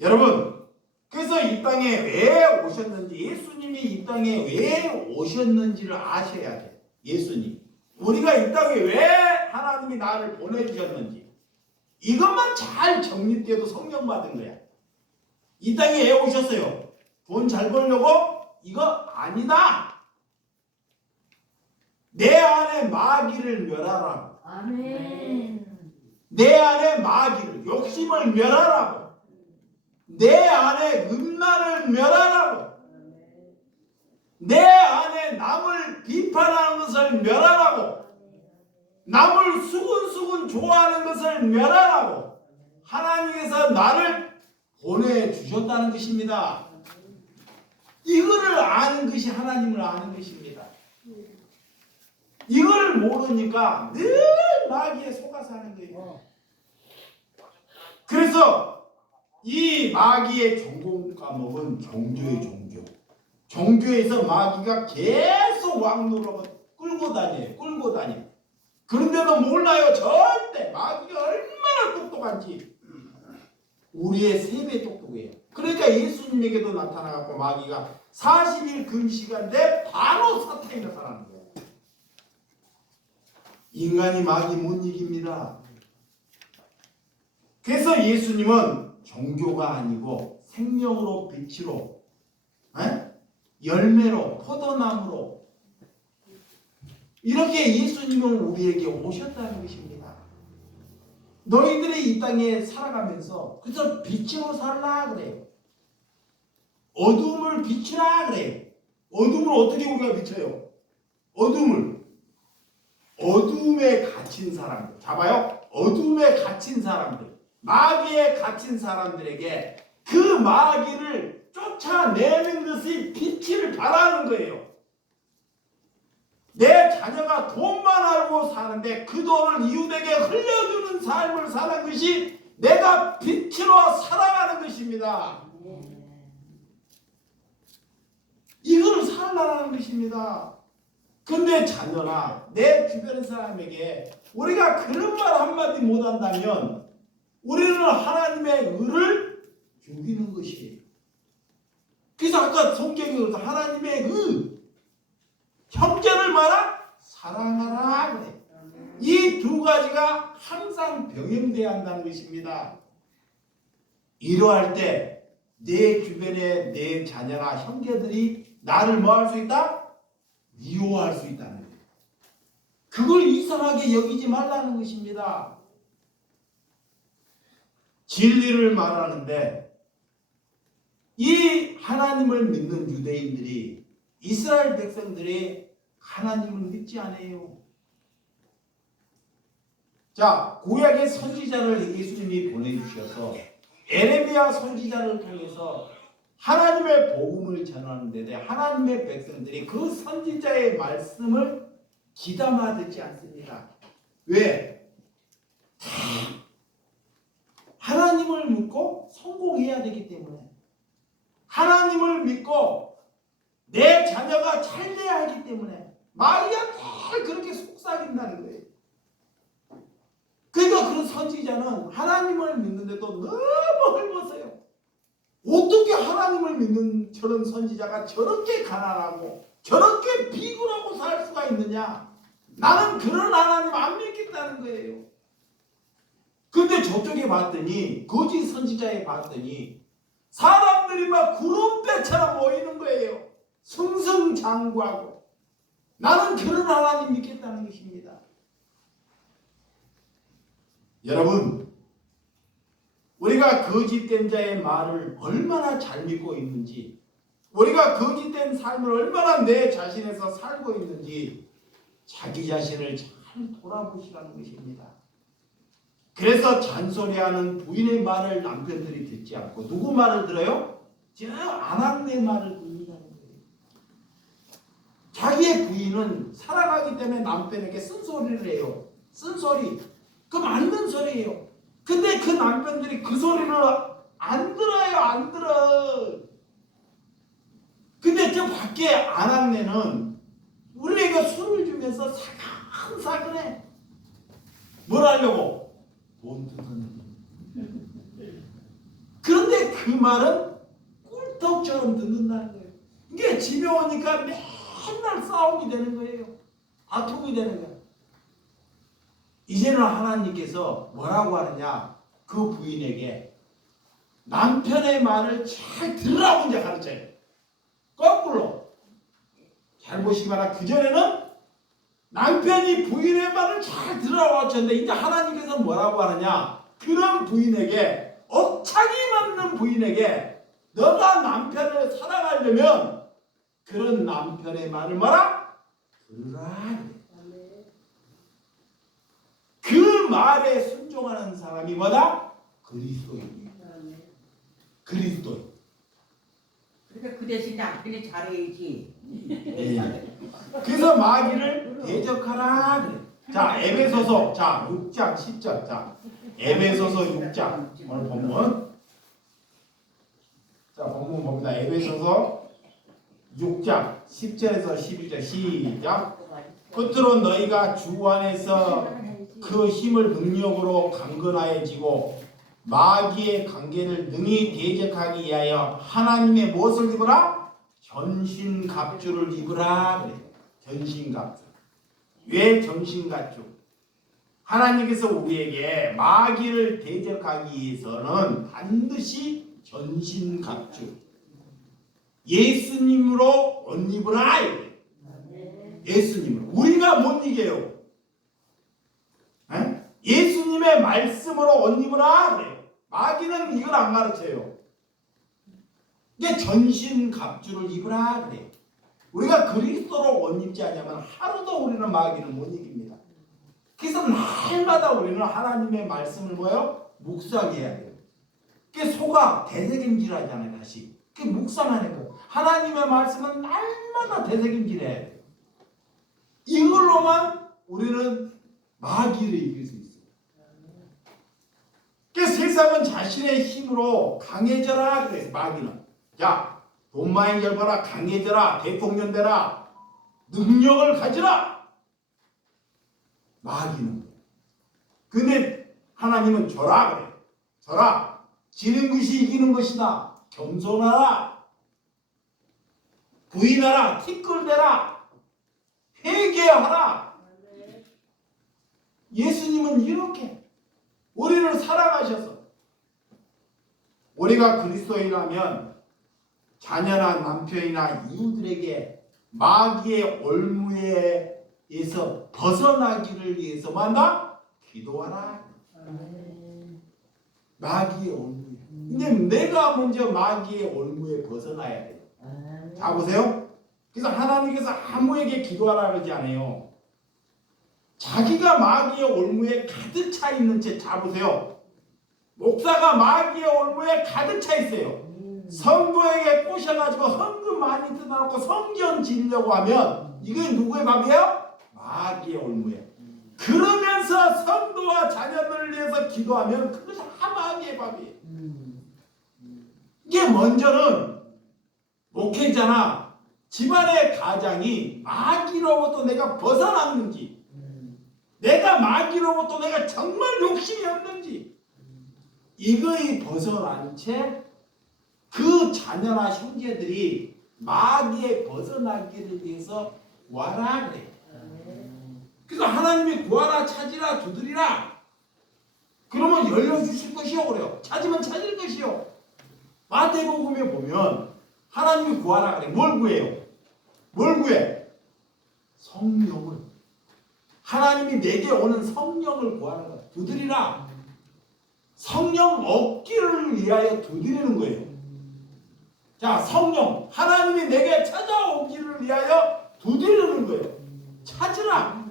여러분, 그래서 이 땅에 왜 오셨는지, 예수님이 이 땅에 왜 오셨는지를 아셔야 돼요. 예수님, 우리가 이 땅에 왜 하나님이 나를 보내주셨는지 이것만 잘 정립돼도 성령 받은 거야. 이 땅에 왜 오셨어요? 돈 잘 벌려고? 이거 아니다. 내 안에 마귀를 멸하라고. 아멘. 내 안에 마귀를, 욕심을 멸하라고. 내 안에 음란을 멸하라고. 내 안에 남을 비판하는 것을 멸하라고. 남을 수근수근 좋아하는 것을 멸하라고. 하나님께서 나를 보내주셨다는 것입니다. 이거를 아는 것이 하나님을 아는 것입니다. 이걸 모르니까 늘 마귀에 속아 사는 거예요. 그래서 이 마귀의 전공 과목은 종교의 종교. 종교에서 마귀가 계속 왕노로 끌고 다녀요. 그런데도 몰라요. 절대 마귀가 얼마나 똑똑한지. 우리의 3배 똑똑해요. 그러니까 예수님에게도 나타나갖고 마귀가 40일 금식한데 바로 사탄이 나타나는 거예요. 인간이 마귀 못 이깁니다. 그래서 예수님은 종교가 아니고 생명으로, 빛으로, 열매로, 포도나무로 이렇게 예수님은 우리에게 오셨다는 것입니다. 너희들이 이 땅에 살아가면서 그래서 빛으로 살라 그래요. 어둠을 비추라 그래요. 어둠을 어떻게 우리가 비춰요? 어둠에 갇힌 사람들, 잡아요? 어둠에 갇힌 사람들, 마귀에 갇힌 사람들에게 그 마귀를 쫓아내는 것이 빛을 발하는 거예요. 내 자녀가 돈만 알고 사는데 그 돈을 이웃에게 흘려주는 삶을 사는 것이 내가 빛으로 살아가는 것입니다. 이걸 살라는 것입니다. 근데 자녀나 내 주변 사람에게 우리가 그런 말 한마디 못한다면 우리는 하나님의 의를 죽이는 것이에요. 그래서 아까 성경에 하나님의 의, 형제를 말아 사랑하라 그래. 이 두 가지가 항상 병행돼야 한다는 것입니다. 이러할 때 내 주변에 내 자녀나 형제들이 나를 뭐 할 수 있다? 미워할 수 있다는 거예요. 그걸 이상하게 여기지 말라는 것입니다. 진리를 말하는데 이 하나님을 믿는 유대인들이, 이스라엘 백성들이 하나님을 믿지 않아요. 자, 구약의 선지자를 예수님이 보내주셔서 에레미야 선지자를 통해서 하나님의 복음을 전하는데 하나님의 백성들이 그 선지자의 말씀을 귀담아 듣지 않습니다. 왜? 하나님을 믿고 성공해야 되기 때문에, 하나님을 믿고 내 자녀가 잘 돼야 하기 때문에 마귀가 늘 그렇게 속삭인다는 거예요. 그러니까 그런 선지자는 하나님을 믿는데도 너무 헐벗어요. 어떻게 하나님을 믿는 저런 선지자가 저렇게 가난하고 저렇게 비굴하고 살 수가 있느냐? 나는 그런 하나님 안 믿겠다는 거예요. 근데 저쪽에 봤더니, 거짓 선지자에 봤더니 사람들이 막 구름대처럼 모이는 거예요. 승승장구하고. 나는 그런 하나님 믿겠다는 것입니다. 여러분, 우리가 거짓된 자의 말을 얼마나 잘 믿고 있는지, 우리가 거짓된 삶을 얼마나 내 자신에서 살고 있는지 자기 자신을 잘 돌아보시라는 것입니다. 그래서 잔소리하는 부인의 말을 남편들이 듣지 않고 누구 말을 들어요? 저 아낙네 말을 듣는다는 거예요. 자기의 부인은 살아가기 때문에 남편에게 쓴소리를 해요. 쓴소리. 그 맞는 소리예요. 근데 그 남편들이 그 소리를 안 들어요. 안 들어. 근데 저 밖에 아낙네는 우리에게 술을 주면서 사근사근해. 뭘 하려고? 돈 뜯는. 그런데 그 말은 꿀떡처럼 듣는다는 거예요. 이게 집에 오니까 맨날 싸움이 되는 거예요. 다툼이 되는 거예요. 이제는 하나님께서 뭐라고 하느냐? 그 부인에게 남편의 말을 잘 들으라고 이제 가르쳐요. 거꾸로. 잘 보시기 바랍니다. 그전에는 남편이 부인의 말을 잘 들으라고 하셨는데 이제 하나님께서 뭐라고 하느냐? 그런 부인에게, 억차기 맞는 부인에게 너가 남편을 사랑하려면 그런 남편의 말을 뭐라? 들으라. 그 말에 순종하는 사람이 뭐다? 그리스도입니다. 그리스도. 그러니까 그 대신 남편이 잘해야지. 네. 그래서 마귀를 대적하라 그래. 자, 에베소서 6장 10절. 자, 에베소서 6장 오늘 본문. 자, 본문 봅니다. 에베소서 6장 10절에서 11절 시작. 끝으로 너희가 주 안에서 그 힘을 능력으로 강건하여지고 마귀의 관계를 능히 대적하기 위하여 하나님의 무엇을 입으라? 전신갑주를 입으라 그래. 전신갑주. 왜 전신갑주? 하나님께서 우리에게 마귀를 대적하기 위해서는 반드시 전신갑주, 예수님으로 옷 입으라. 예수님으로. 우리가 못 이겨요. 에? 예수님의 말씀으로 옷 입으라 그래요. 마귀는 이걸 안 가르쳐요. 이게 전신갑주를 입으라 그래요. 우리가 그리스도로 옷 입지 않으면 하루도 우리는 마귀는 못 이깁니다. 그래서 날마다 우리는 하나님의 말씀을 뭐요? 묵상해야 돼요. 그게 소가 되새김질하잖아요. 다시 그게 묵상하는 거예요. 하나님의 말씀은 날마다 되새김질해야 돼요. 이걸로만 우리는 마귀를 이길 수 있어요. 그래서 세상은 자신의 힘으로 강해져라 그래서 마귀는. 야, 돈 많이 벌어라, 강해져라, 대통령 되라, 능력을 가지라. 마귀는. 근데 하나님은 줘라 그래. 줘라. 지는 것이 이기는 것이다. 겸손하라. 부인하라. 티끌대라. 회개하라. 예수님은 이렇게 우리를 사랑하셔서, 우리가 그리스도인이라면 자녀나 남편이나 이웃들에게 마귀의 올무에서 벗어나기를 위해서 만나 기도하라. 마귀의 올무에. 근데 내가 먼저 마귀의 올무에 벗어나야 돼요. 자, 보세요. 그래서 하나님께서 아무에게 기도하라 그러지 않아요. 자기가 마귀의 올무에 가득 차 있는 채. 자, 보세요. 목사가 마귀의 올무에 가득 차 있어요. 성도에게 꼬셔가지고 헌금 많이 뜯어놓고 성경 지으려고 하면 이게 누구의 밥이에요? 마귀의 올무에. 그러면서 성도와 자녀들을 위해서 기도하면 그것이 다 마귀의 밥이에요. 이게 먼저는 목회자나 집안의 가장이 마귀로부터 내가 벗어났는지, 내가 마귀로부터 내가 정말 욕심이 없는지, 이거에 벗어난 채 그 자녀나 형제들이 마귀에 벗어나기를 위해서 구하라 그래. 그래서 하나님이 구하라, 찾으라, 두드리라. 그러면 열려주실 것이요 그래요. 찾으면 찾을 것이요. 마태복음에 보면 하나님이 구하라 그래. 뭘 구해요? 뭘 구해? 성령을. 하나님이 내게 오는 성령을 구하는 거야. 두드리라. 성령 얻기를 위하여 두드리는 거예요. 자, 성령, 하나님이 내게 찾아오기를 위하여 두드리는 거예요. 찾으라.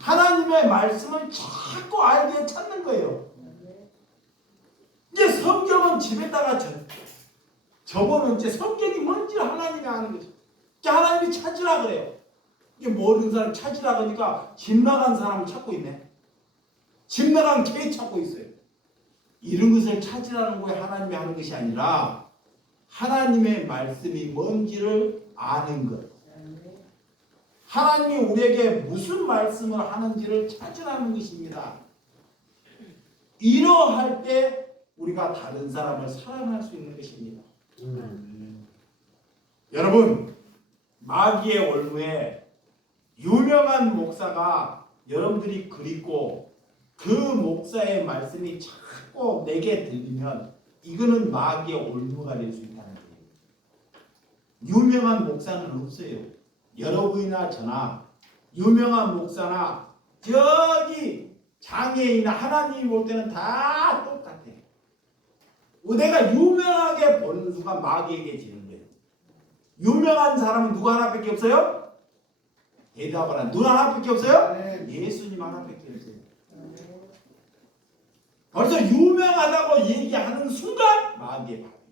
하나님의 말씀을 자꾸 알게 찾는 거예요. 이제 성경은 집에다가 접어놓은 채 성경이 뭔지 하나님이 아는 거죠. 자, 하나님이 찾으라 그래요. 이게 모르는 사람 찾으라 그러니까 집 나간 사람을 찾고 있네. 집 나간 개 찾고 있어요. 이런 것을 찾으라는 거에 하나님이 하는 것이 아니라 하나님의 말씀이 뭔지를 아는 것. 하나님이 우리에게 무슨 말씀을 하는지를 찾으라는 것입니다. 이러할 때 우리가 다른 사람을 사랑할 수 있는 것입니다. 여러분, 마귀의 올무에 유명한 목사가 여러분들이 그립고 그 목사의 말씀이 자꾸 내게 들리면 이거는 마귀의 올무가 될 수 있다는 거예요. 유명한 목사는 없어요. 여러분이나 저나 유명한 목사나 저기 장애인 하나님이 볼 때는 다 똑같아. 내가 유명하게 보는 순간 마귀에게 지는 거예요. 유명한 사람은 누구 하나밖에 없어요? 대답하라. 누구 하나밖에 없어요? 예수님 하나밖에 없어요. 벌써 유명하다고 얘기하는 순간 마귀의 밥이에요.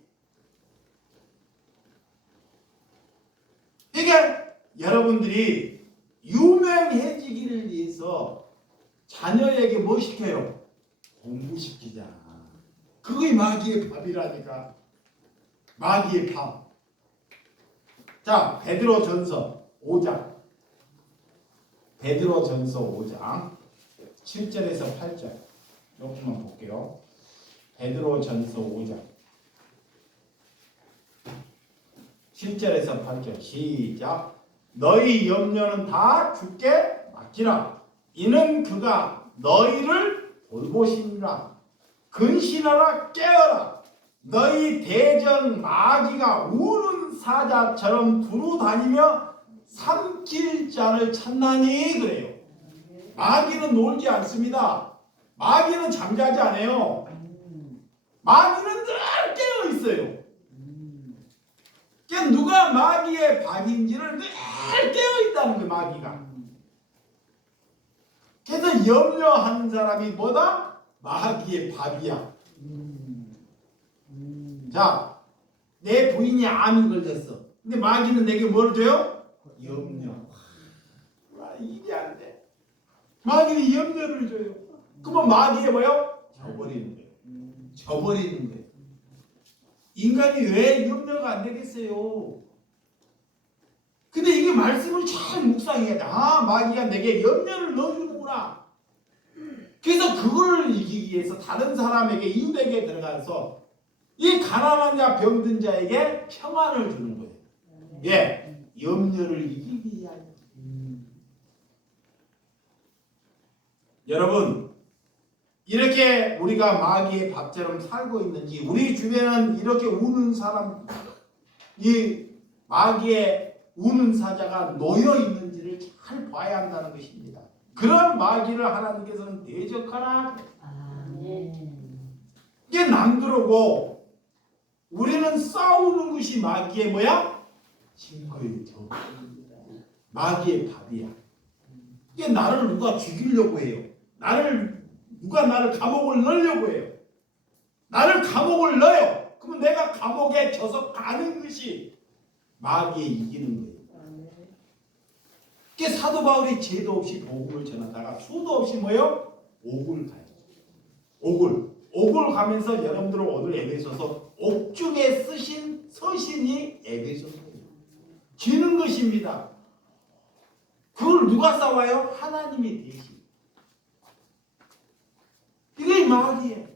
그러니까 여러분들이 유명해지기를 위해서 자녀에게 뭐 시켜요? 공부시키자. 그게 마귀의 밥이라니까. 마귀의 밥. 자, 베드로전서 5장. 베드로전서 5장 7절에서 8절. 조금만 볼게요. 베드로전서 5장 7절에서 8절 시작. 너희 염려는 다 주께 맡기라. 이는 그가 너희를 돌보시니라. 근신하라 깨어라. 너희 대적 마귀가 우는 사자처럼 두루 다니며 삼킬 자를 찾나니 그래요. 마귀는 놀지 않습니다. 마귀는 잠자지 않아요. 마귀는 늘 깨어 있어요. 그러니까 누가 마귀의 밥인지를 늘 깨어 있다는 거예요. 마귀가. 그래서 염려하는 사람이 뭐다? 마귀의 밥이야. 자, 내 부인이 암이 걸렸어. 근데 마귀는 내게 뭘 줘요? 염려. 와, 이게 안 돼. 마귀는 염려를 줘요. 그러면 마귀에 뭐요? 져버리는 거예요. 져버리는 거예요. 인간이 왜 염려가 안 되겠어요? 근데 이게 말씀을 잘 묵상해야 돼. 아, 마귀가 내게 염려를 넣어주는구나. 그래서 그걸 이기기 위해서 다른 사람에게, 이웃에게 들어가서 이 가난한 자, 병든 자에게 평안을 주는 거예요. 예, 염려를 이기기 위하여. 여러분, 이렇게 우리가 마귀의 밥처럼 살고 있는지, 우리 주변은 이렇게 우는 사람, 이 마귀의 우는 사자가 놓여 있는지를 잘 봐야 한다는 것입니다. 그런 마귀를 하나님께서는 대적하라. 이게 남들하고 우리는 싸우는 것이 마귀의 뭐야? 증거의 적. 마귀의 밥이야. 이게 나를 누가 죽이려고 해요. 누가 나를 감옥을 넣으려고 해요. 나를 감옥을 넣어요. 그러면 내가 감옥에 져서 가는 것이 마귀에 이기는 거예요. 그게 사도 바울이 죄도 없이 복음을 전하다가 수도 없이 뭐요? 옥을 가요. 옥을 가면서 여러분들은 오늘 에베소서 옥중에 쓰신 서신이 에베소서예요. 지는 것입니다. 그걸 누가 싸워요? 하나님이 대신. 이게 마귀예요.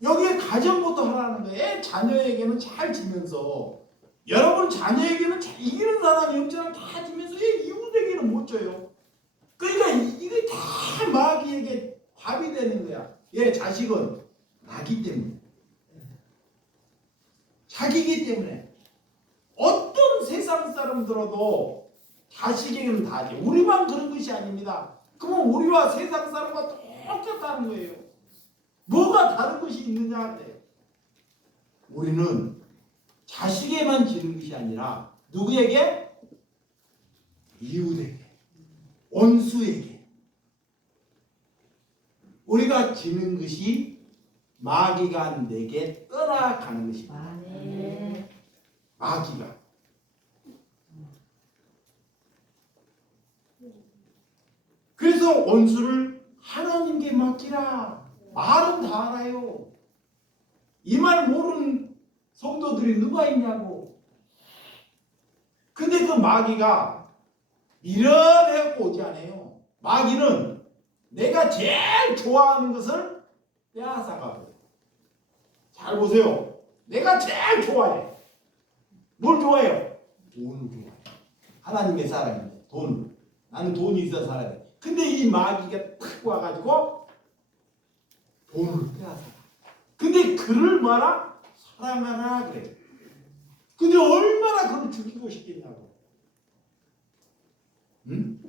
여기에 가정부터 하라는 거예요. 자녀에게는 잘 지면서, 여러분 자녀에게는 이기는 사람이 없잖아. 다 지면서 이웃에게는 못 줘요. 그러니까 이게 다 마귀에게 밥이 되는 거야. 자식은 나기 때문에, 자기기 때문에. 어떤 세상 사람 들어도 자식에게는 다지. 우리만 그런 것이 아닙니다. 그러면 우리와 세상 사람과 똑같다는 거예요. 뭐가 다른 것이 있느냐 한데, 우리는 자식에만 지는 것이 아니라 누구에게? 이웃에게, 원수에게. 우리가 지는 것이 마귀가 내게 떠나가는 것입니다. 마귀가. 그래서 원수를 하나님께 맡기라. 말은 다 알아요. 이 말 모르는 성도들이 누가 있냐고. 근데 그 마귀가 밀어내고 오지 않아요. 마귀는 내가 제일 좋아하는 것을 빼앗아가고. 잘 보세요. 내가 제일 좋아해. 뭘 좋아해요? 돈을 좋아해. 하나님의 사람인데 돈을. 나는 돈이 있어 살아야 돼. 근데 이 마귀가 탁 와가지고 돈을 빼앗아. 근데 그를 뭐라? 사랑하라 그래. 근데 얼마나 그를 죽이고 싶겠냐고. 응?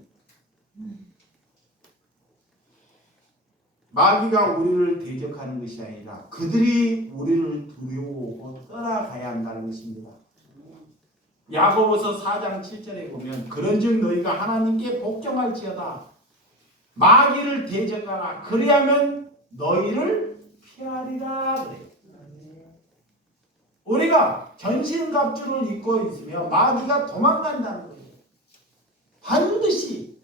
마귀가 우리를 대적하는 것이 아니라 그들이 우리를 두려워하고 떠나가야 한다는 것입니다. 야고보서 4장 7절에 보면 그런즉 너희가 하나님께 복종할지어다 마귀를 대적하라 그리하면 너희를 피하리라 그래요. 우리가 전신갑주를 입고 있으면 마귀가 도망간다는 거예요. 반드시.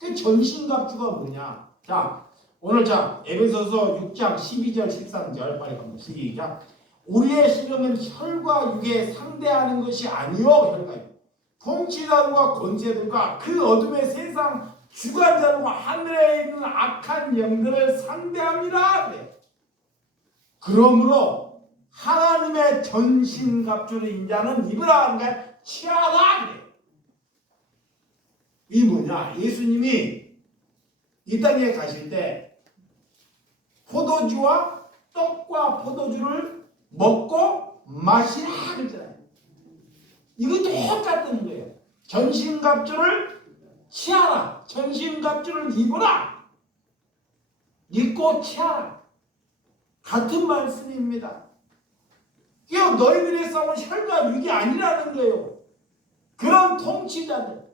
그 전신갑주가 뭐냐? 자, 오늘 에베소서 6장 12절 13절 빨리 한번 시작. 우리의 씨름은 혈과 육에 상대하는 것이 아니요 혈과 육. 통치자들과 권세들과 그 어둠의 세상 주관자들과 하늘에 있는 악한 영들을 상대합니다. 그래. 그러므로 하나님의 전신갑주를 인자는 입으라 하는 걸 취하라 그래. 이 뭐냐? 예수님이 이 땅에 가실 때 포도주와 떡과 포도주를 먹고 마시라 그랬잖아요. 이거 똑같은 거예요. 전신갑주를 취하라. 전신갑주를 입으라. 입고 취하라. 같은 말씀입니다. 이거 너희들의 싸움은 혈과 육이 아니라는 거예요. 그런 통치자들을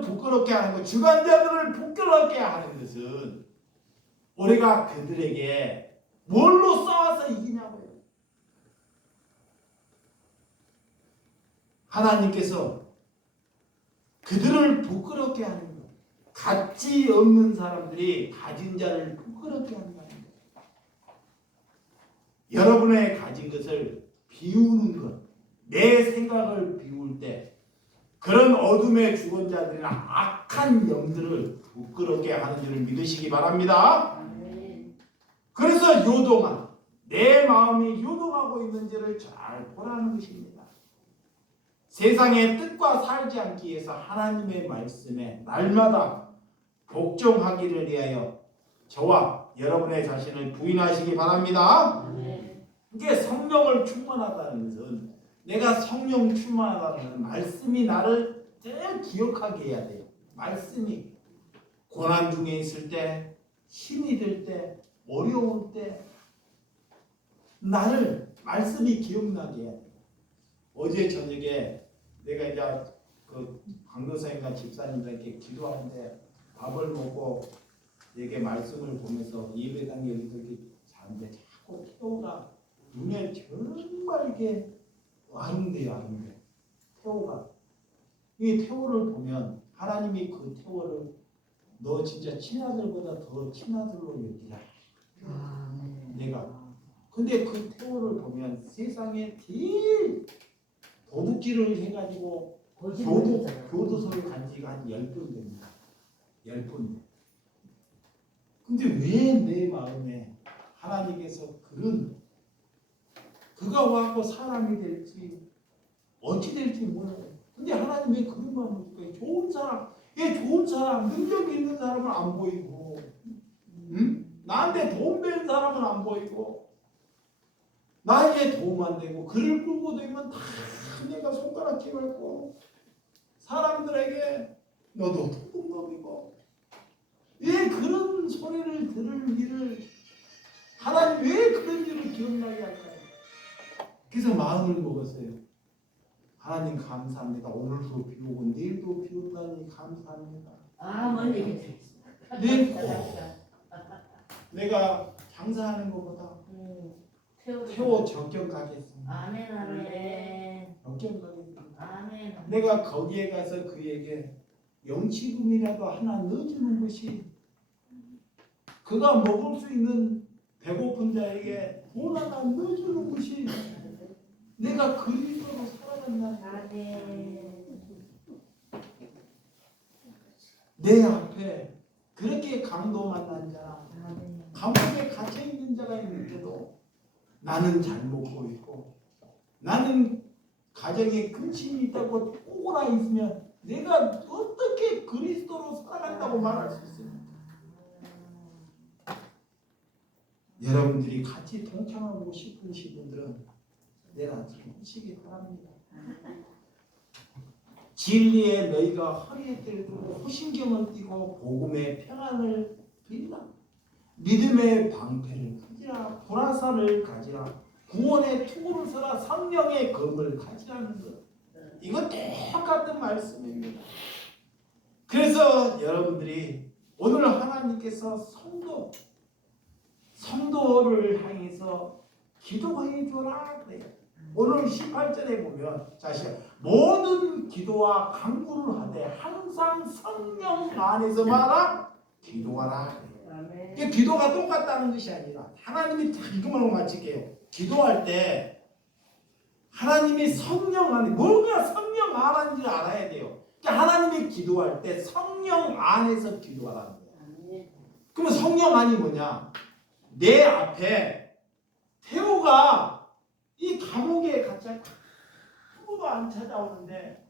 부끄럽게 하는 것, 주관자들을 부끄럽게 하는 것은 우리가 그들에게 뭘로 싸워서 이기냐고요. 하나님께서 그들을 부끄럽게 하는 것, 가치 없는 사람들이 가진 자를 부끄럽게 한다는 것. 여러분의 가진 것을 비우는 것, 내 생각을 비울 때 그런 어둠의 주권자들이나 악한 영들을 부끄럽게 하는 줄을 믿으시기 바랍니다. 그래서 요동한 내 마음이 요동하고 있는지를 잘 보라는 것입니다. 세상의 뜻과 살지 않기 위해서 하나님의 말씀에 날마다 복종하기를 위하여 저와 여러분의 자신을 부인하시기 바랍니다. 이게 성령을 충만하다는 것은 내가 성령 충만하다는 것은 말씀이 나를 늘 기억하게 해야 돼요. 말씀이 고난 중에 있을 때, 힘이 들 때, 어려울 때 나를 말씀이 기억나게 해야 돼요. 어제 저녁에 내가 이제 그 강도사님과 집사님들께 기도하는데 밥을 먹고 이렇게 말씀을 보면서 예배당에 이렇게 자는데 자꾸 태호가 눈에 정말 이게 아름대요, 아름대. 태호가 이 태호를 보면 하나님이 그 태호를 너 진짜 친아들보다 더 친아들로 여기라. 내가. 근데 그 태호를 보면 세상에 제일 도둑질을 해가지고 교도소에 간 지가 한 10번 됩니다. 10번. 근데 왜 내 마음에 하나님께서 그가 와서 사람이 될지 어찌 될지 몰라요. 근데 하나님 왜 그런 마음을 줄까요? 좋은 사람, 능력이 있는 사람은 안 보이고, 나한테 도움 되는 사람은 안 보이고, 나에게 도움 안 되고, 그를 끌고 다니면 다 내가 손가락 쥐고 사람들에게 너도 도둑놈이고, 왜 그런 소리를 들을 일을 하나님 왜 그런 일을 기억나게 할까요? 그래서 마음을 먹었어요. 하나님 감사합니다. 오늘도 비 오고 내일도 비 온다니 감사합니다. 내가 장사하는 것보다 태워 적경 가겠습니다. 아멘. 적경 가겠습니다. 아멘. 내가 거기에 가서 그에게 영치금이라도 하나 넣어주는 것이 그가 먹을 수 있는 배고픈 자에게 돈 하나 넣어주는 것이 내가 그리스도로 살아간다는 거예요. 내 앞에 그렇게 강도 만난 자, 감옥에 갇혀 있는 자가 있는데도 나는 잘 먹고 있고 나는 가정에 근심이 있다고 오거나 있으면 내가 어떻게 그리스도로 살아간다고 말할 수 있습니까? 여러분들이 같이 동참하고 싶으신 분들은 내가 해주시기 바랍니다. 진리에 너희가 허리에 들고 호신경을 띠고 복음의 평안을 빌라. 믿음의 방패를 가지라. 불화살을 가지라. 구원의 투구를 서라. 성령의 검을 가지라는 것. 이거 똑같은 말씀입니다. 그래서 여러분들이 오늘 하나님께서 성도를 향해서 기도해 줘라 그래요. 오늘 18절에 보면 자시가 모든 기도와 간구를 하되 항상 성령 안에서 말아 기도하라. 이게 기도가 똑같다는 것이 아니라 하나님이 이것만 마칠게요. 기도할 때 하나님이 성령 안에 뭔가 성령 안인지를 알아야 돼요. 그러니까 하나님이 기도할 때 성령 안에서 기도하라는 거예요. 그러면 성령 안이 뭐냐? 내 앞에 태호가 이 감옥에 갇혀 아무도 안 찾아오는데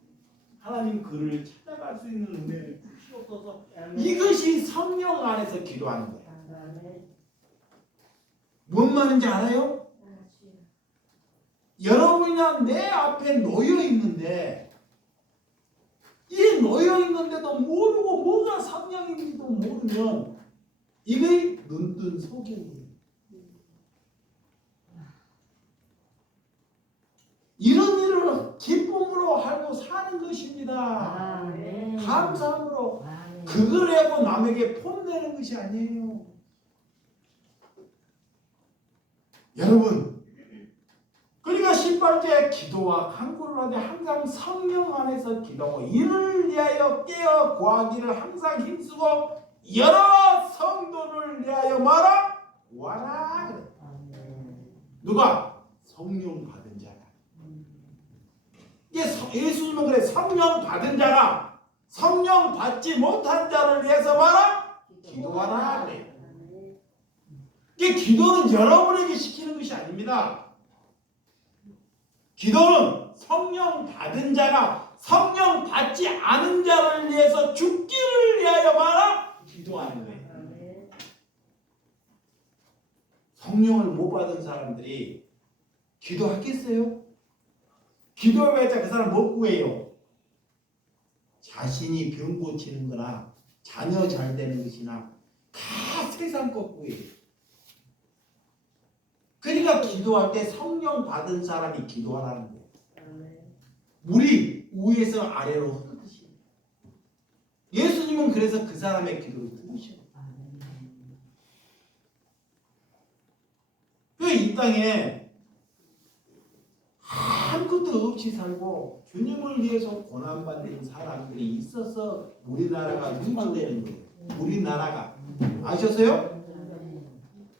하나님 그를 찾아갈 수 있는 은혜를 주시옵소서. 이것이 성령 안에서 기도하는 거예요. 뭔 말인지 알아요? 여러분이나 내 앞에 놓여 있는데 이 놓여 있는데도 모르고 뭐가 성령인지도 모르면 이게 눈뜬 소견이에요. 이런 일을 기쁨으로 하고 사는 것입니다. 감사함으로. 그걸 하고 남에게 폼내는 것이 아니에요. 여러분, 그러니까 18제 기도와 간구를 하되 항상 성령 안에서 기도하고 이를 위하여 깨어 구하기를 항상 힘쓰고 여러 성도를 위하여 말아 구하라. 누가? 성령 받은 자가. 이게 예수님은 그래, 성령 받은 자가 성령 받지 못한 자를 위해서 말아 기도하라 그래요. 이게 기도는 여러분에게 시키는 것이 아닙니다. 기도는 성령 받은 자가 성령 받지 않은 자를 위해서 죽기를 위하여 말아 기도하는 거예요. 성령을 못 받은 사람들이 기도하겠어요? 기도해봤자 그 사람 못 구해요. 자신이 병 고치는 거나 자녀 잘 되는 것이나 다 세상 것 구해요. 그러니까 기도할 때 성령 받은 사람이 기도하라는 거예요. 물이 위에서 아래로 흐르듯이. 예수님은 그래서 그 사람의 기도를 들으셔요. 이 땅에 아무것도 없이 살고 주님을 위해서 고난받는 사람들이 있어서 우리나라가 유지되는 거예요. 우리나라가. 아셨어요?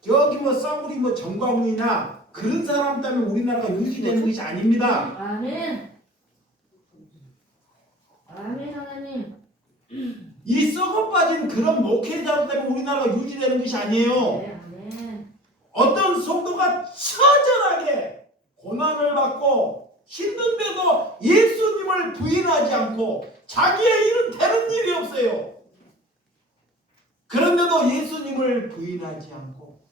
저기 뭐 싸구리 뭐 정광훈이나 그런 사람 때문에 우리나라가 유지되는 것이 아닙니다. 아멘. 아멘 하나님. 이 썩어 빠진 그런 목회자 때문에 우리나라가 유지되는 것이 아니에요. 아멘. 어떤 성도가 처절하게 고난을 받고 힘든데도 예수님을 부인하지 않고 자기의 일은 되는 일이 없어요. 그런데도 예수님을 부인하지 않고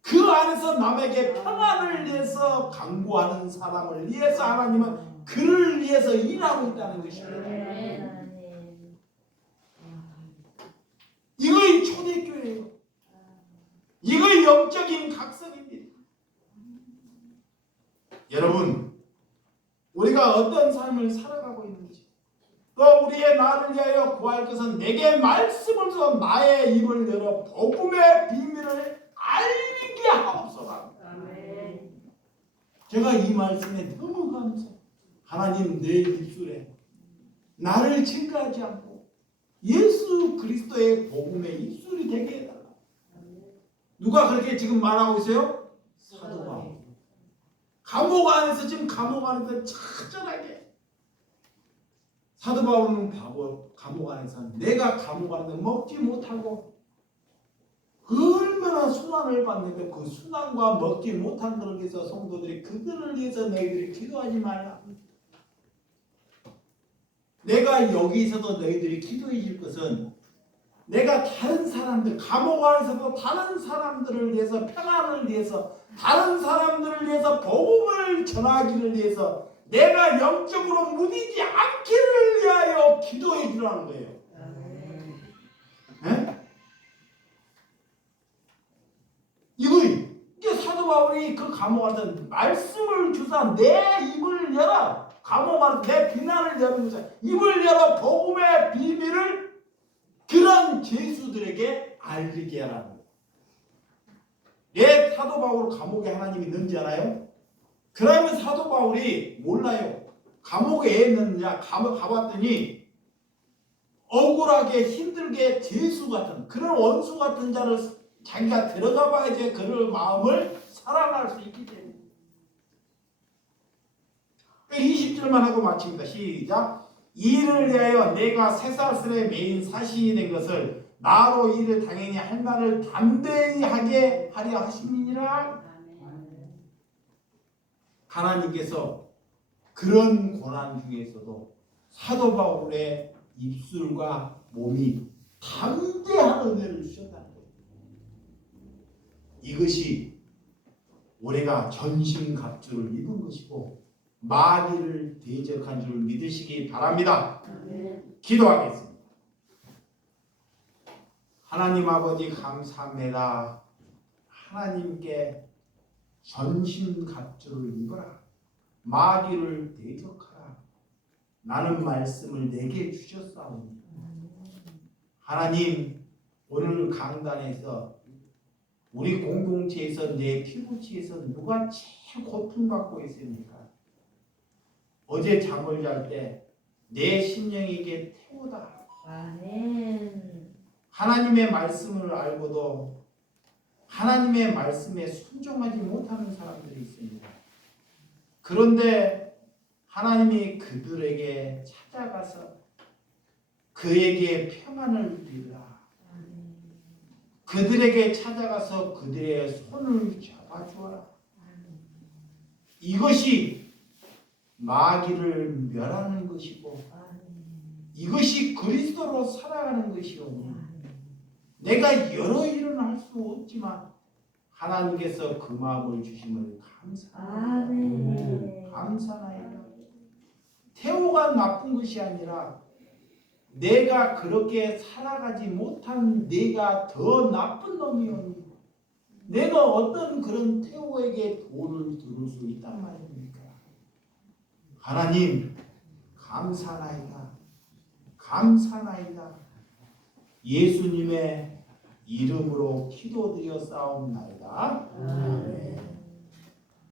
그 안에서 남에게 평안을 위해서 강구하는 사람을 위해서 하나님은 그를 위해서 일하고 있다는 것입니다. 이거의 초대교회예요. 이거의 영적인 각성입니다. 여러분, 우리가 어떤 삶을 살아가고 있는지, 또 우리의 나를 위하여 구할 것은 내게 말씀을 줘 나의 입을 열어 복음의 비밀을 알리게 하옵소서. 제가 이 말씀에 너무 감사해요. 하나님 내 입술에 나를 증거하지 않고 예수 그리스도의 복음의 입술이 되게 해달라. 누가 그렇게 지금 말하고 있어요? 사도 바울. 감옥 안에서 지금 감옥 안에서 처절하게 사도 바울은 감옥 안에서 내가 감옥 안에서 먹지 못하고 얼마나 순환을 받는데 그 순환과 먹지 못한 것을 위해서 성도들이 그들을 위해서 너희들이 기도하지 말라. 내가 여기 있어도 너희들이 기도해 줄 것은 내가 다른 사람들 감옥 안에서도 다른 사람들을 위해서 평안을 위해서 다른 사람들을 위해서 복음을 전하기를 위해서 내가 영적으로 무디지 않기를 위하여 기도해 주라는 거예요. 네? 이게 사도 바울이 그 감옥 안에서 말씀을 주사 내 입을 열어 감옥 안에서 내 비난을 여는 거죠. 입을 열어 복음의 비밀을 그런 죄수들에게 알리게 하라는 거예요. 왜 사도 바울을 감옥에 하나님이 넣는지 알아요? 그러면 사도 바울이 몰라요. 감옥에 왜 넣느냐? 감옥 가봤더니 억울하게 힘들게 죄수 같은 그런 원수 같은 자를 자기가 들어가 봐야지 그럴 마음을 사랑할 수 있기 때문에 20절만 하고 마칩니다. 시작. 이를 위하여 내가 쇠사슬에 매인 사신이 된 것을 나로 이를 당연히 할 말을 담대히 하게 하려 하심이니라. 하나님께서 그런 고난 중에서도 사도 바울의 입술과 몸이 담대한 은혜를 주셨다는 거예요. 이것이 우리가 전신갑주를 입은 것이고 마귀를 대적한 줄 믿으시기 바랍니다. 기도하겠습니다. 하나님 아버지 감사합니다. 하나님께 전신갑주를 입어라. 마귀를 대적하라. 나는 말씀을 내게 주셨사오니 하나님 오늘 강단에서 우리 공동체에서 내 피부치에서 누가 제일 고통받고 있습니까? 어제 잠을 잘 때 내 심령에게 태우다. 아멘. 하나님의 말씀을 알고도 하나님의 말씀에 순종하지 못하는 사람들이 있습니다. 그런데 하나님이 그들에게 찾아가서 그에게 평안을 빌라. 그들에게 찾아가서 그들의 손을 잡아주어라. 이것이 마귀를 멸하는 것이고 이것이 그리스도로 살아가는 것이오니 내가 여러 일은 할 수 없지만 하나님께서 그 마음을 주심을 감사합니다. 감사하나이다. 태호가 나쁜 것이 아니라 내가 그렇게 살아가지 못한 내가 더 나쁜 놈이오니 내가 어떤 그런 태호에게 돈을 들을 수 있단 말입니까? 하나님 감사나이다. 감사나이다. 예수님의 이름으로 기도드려 싸움나이다. 아멘.